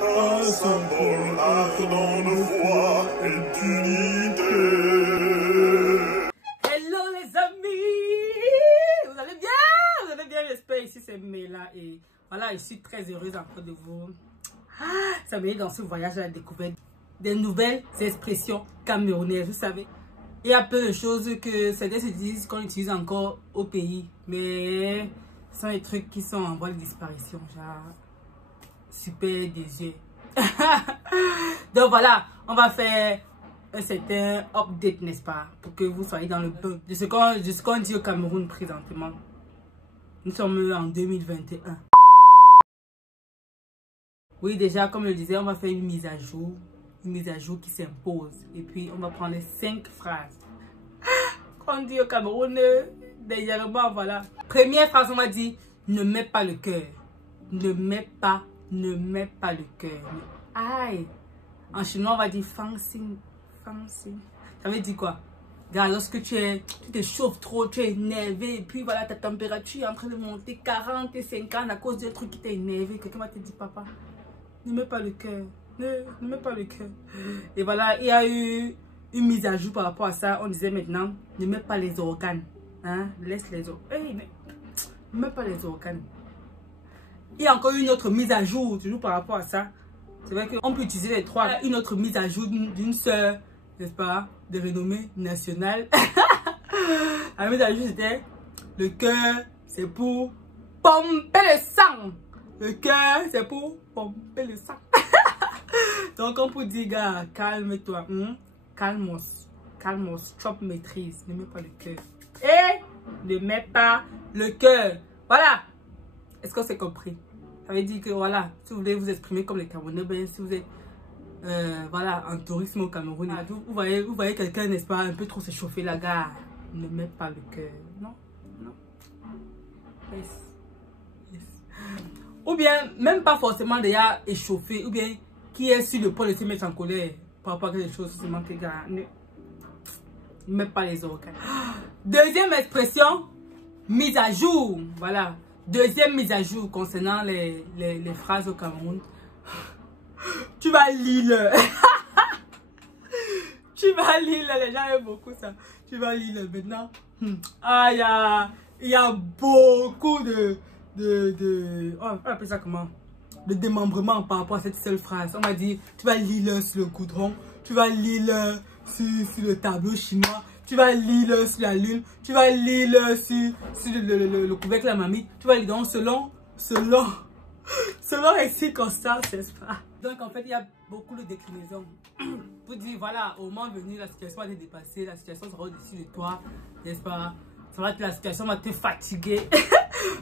un symbole ardent de foi et d'unité. Hello les amis, vous allez bien? Vous allez bien, j'espère. Ici c'est Mela et voilà, je suis très heureuse encore de vous. Ça m'est dans ce voyage à la découverte des nouvelles expressions camerounaises, vous savez. Il y a peu de choses que certains se disent qu'on utilise encore au pays, mais ce sont des trucs qui sont en voie de disparition, genre super des yeux. Donc voilà, on va faire un certain update, n'est-ce pas, pour que vous soyez dans le bain de ce qu'on dit au Cameroun présentement. Nous sommes en 2021. Oui, déjà, comme je le disais, on va faire une mise à jour qui s'impose. Et puis, on va prendre les 5 phrases qu'on dit au Cameroun dernièrement, voilà. Première phrase, on va dire, ne mets pas le cœur. Ne mets pas le cœur. Aïe. En chinois, on va dire fancing. Ça veut dire quoi? Regarde, lorsque tu te chauffes trop, tu es énervé, et puis voilà, ta température est en train de monter 40 et 50 à cause d'un truc qui t'a énervé. Quelqu'un va te dire, papa, ne mets pas le cœur. Ne mets pas le cœur. Et voilà, il y a eu une mise à jour par rapport à ça. On disait maintenant, ne mets pas les organes. Hein? Laisse les organes. Hey, ne mets pas les organes. Il y a encore une autre mise à jour, toujours par rapport à ça. C'est vrai qu'on peut utiliser les trois. Une autre mise à jour d'une sœur, n'est-ce pas, de renommée nationale. La mise à jour, c'était le cœur, c'est pour pomper le sang. Le cœur, c'est pour pomper le sang. Donc, on peut dire, gars, calme-toi. Calmos, chop maîtrise. Ne mets pas le cœur. Et ne mets pas le cœur. Voilà. Est-ce qu'on s'est compris? Ça veut dire que, voilà, si vous voulez vous exprimer comme les Camerounais, ben, si vous êtes, voilà, en tourisme au Cameroun, vous voyez quelqu'un, n'est-ce pas, un peu trop s'échauffer, la gare. Ne mets pas le cœur. Non. Yes. Ou bien, même pas forcément déjà échauffé, ou bien qui est sur le point de se mettre en colère par rapport à quelque chose, seulement que gars, ne mets pas les organes. Deuxième expression, mise à jour. Voilà. Deuxième mise à jour concernant les phrases au Cameroun. Tu vas lire. Tu vas lire. Les gens aiment beaucoup ça. Tu vas lire maintenant. Ah, il y a beaucoup on va appeler ça comment? De démembrement par rapport à cette seule phrase. On m'a dit, tu vas lire sur le goudron. Tu vas lire sur le tableau chinois. Tu vas lire sur la lune. Tu vas lire sur le couvercle de la mamie. Tu vas lire donc selon les circonstances, n'est-ce pas? Donc en fait, il y a beaucoup de déclinaisons. Pour dire, voilà, au moment venu, la situation va te dépasser. La situation sera au-dessus de toi, n'est-ce pas? Ça va être, la situation va te fatiguer.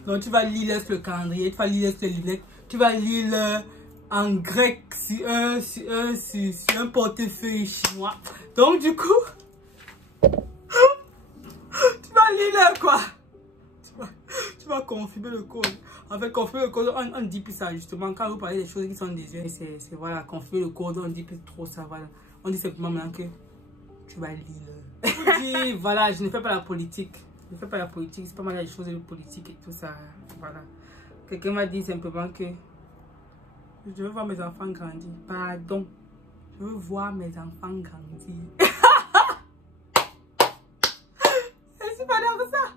Donc tu vas lire sur le calendrier. Tu vas lire sur les lunettes. Tu vas lire en grec sur un portefeuille chinois. Donc du coup, tu vas lire quoi? Tu vas confirmer le code. En fait, confirmer le code, on dit plus ça justement. Quand vous parlez des choses qui sont des yeux, c'est voilà, confirmer le code, on dit plus trop ça. Voilà. On dit simplement maintenant que tu vas lire. Je dis, voilà, je ne fais pas la politique. Je ne fais pas la politique, c'est pas mal des choses de politique et tout ça. Voilà. Quelqu'un m'a dit simplement que je veux voir mes enfants grandir. Pardon. Je veux voir mes enfants grandir. C'est pas dans ça.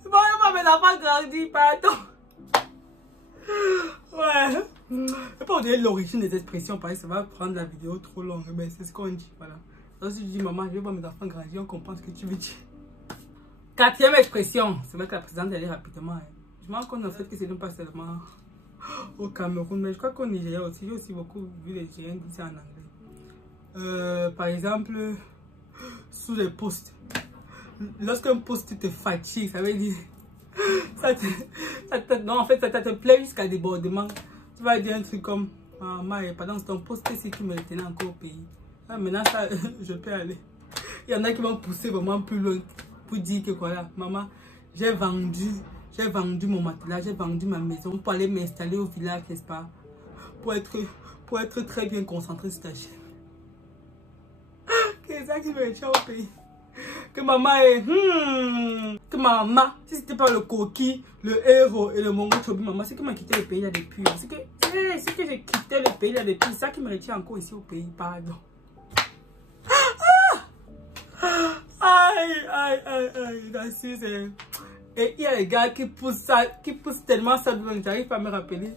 Je veux voir mes enfants grandir. Pardon. Ouais. Je peux pas vous donner l'origine des expressions parce que ça va prendre la vidéo trop longue. Mais c'est ce qu'on dit. Voilà. Donc si je dis maman, je veux voir mes enfants grandir, on comprend ce que tu veux dire. Quatrième expression. C'est vrai que la présidente elle est rapidement. Je me rends compte en fait que c'est non pas seulement au Cameroun, mais je crois qu'au Nigeria aussi, j'ai aussi beaucoup vu les Nigériens dire ça en anglais. Par exemple, sous les posts. Lorsqu'un post te fatigue, ça veut dire non, en fait, ça te plaît jusqu'à débordement. Tu vas dire un truc comme maman, pendant ton post, c'est qui me retenait encore au pays. Ah, maintenant, ça, je peux aller. Il y en a qui vont pousser vraiment plus loin pour dire que voilà, maman, j'ai vendu mon matelas, j'ai vendu ma maison pour aller m'installer au village, n'est-ce pas? Pour être très bien concentré sur ta chaîne. C'est ça qui me retient au pays. Que maman est... que maman, si c'était pas le coquille, le héros et le mongo chobi, maman, c'est qui m'a quitté le pays là depuis. C'est que j'ai quitté le pays là depuis. C'est ça qui me retient encore ici au pays, pardon. Aïe, là-dessus, c'est... Et il y a les gars qui poussent ça, qui poussent tellement ça, j'arrive pas à me rappeler.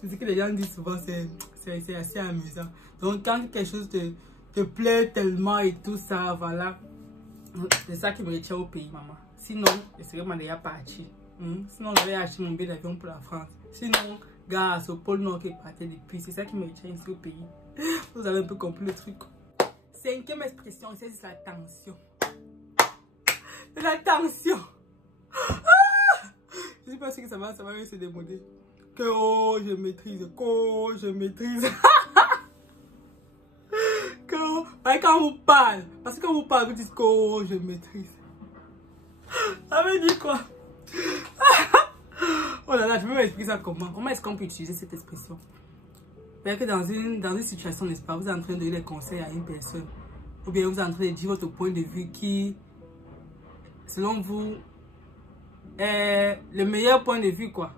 C'est ce que les gens disent souvent, c'est assez amusant. Donc quand quelque chose te plaît tellement et tout ça, voilà. C'est ça qui me retient au pays, maman. Sinon, je serais déjà parti. Sinon, j'avais acheté mon billet d'avion pour la France. Sinon, gars, c'est au pôle Nord qui est parti depuis. C'est ça qui me retient ici au pays. Vous avez un peu compris le truc. 5e expression, c'est la tension. C'est la tension. Je sais pas si ça va se démoder. Que oh, je maîtrise. Que je maîtrise. Quand vous parlez, parce que quand vous parlez, vous dites que oh, je maîtrise. Ça veut dire quoi? Oh là là, je vais m'expliquer ça comment. Comment est-ce qu'on peut utiliser cette expression? Parce que dans une situation, n'est-ce pas, vous êtes en train de donner des conseils à une personne. Ou bien vous êtes en train de dire votre point de vue qui, selon vous, est le meilleur point de vue, quoi.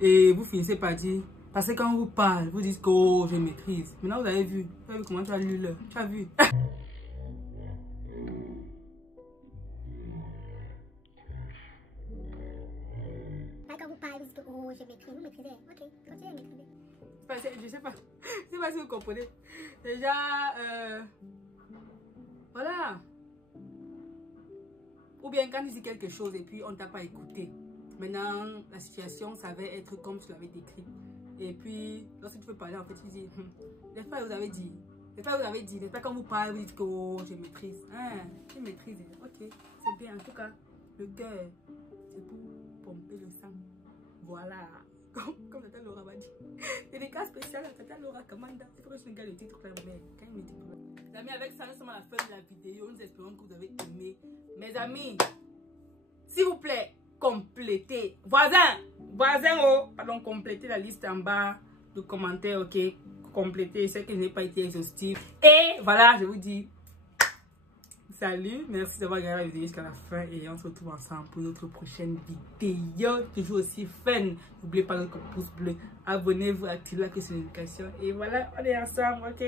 Et vous finissez par dire, parce que quand vous parlez, vous dites que oh, je maîtrise. Maintenant, vous avez vu comment tu as lu l'heure. Tu as vu? Quand vous parlez, vous dites que oh, je maîtrise. Vous maîtrisez. Ok, continuez à maîtriser. Je sais pas si vous comprenez. Déjà, voilà. Ou bien quand tu dis quelque chose et puis on ne t'a pas écouté. Maintenant, la situation, ça va être comme tu l'avais décrit. Et puis, lorsque tu veux parler, en fait, tu dis, n'est-ce pas, vous avez dit. N'est-ce pas, quand vous parlez, vous dites que oh, je maîtrise. Je maîtrise. Ok, c'est bien. En tout cas, le cœur, c'est pour pomper le sang. Voilà. Comme Tata Laura m'a dit. C'est des cas spéciaux à Tata Laura Kamanda. C'est pourquoi je regarde le titre là, mais quand il me dit les amis, avec ça, nous sommes à la fin de la vidéo. Nous espérons que vous avez aimé. Mes amis, s'il vous plaît, complétez. Voisin, oh, pardon, complétez la liste en bas de commentaires, ok? Complétez, c'est que je n'ai pas été exhaustif. Et voilà, je vous dis salut, merci d'avoir regardé la vidéo jusqu'à la fin et on se retrouve ensemble pour notre prochaine vidéo. Toujours aussi fun. N'oubliez pas notre pouce bleu. Abonnez-vous, activez la notification et voilà, on est ensemble, ok?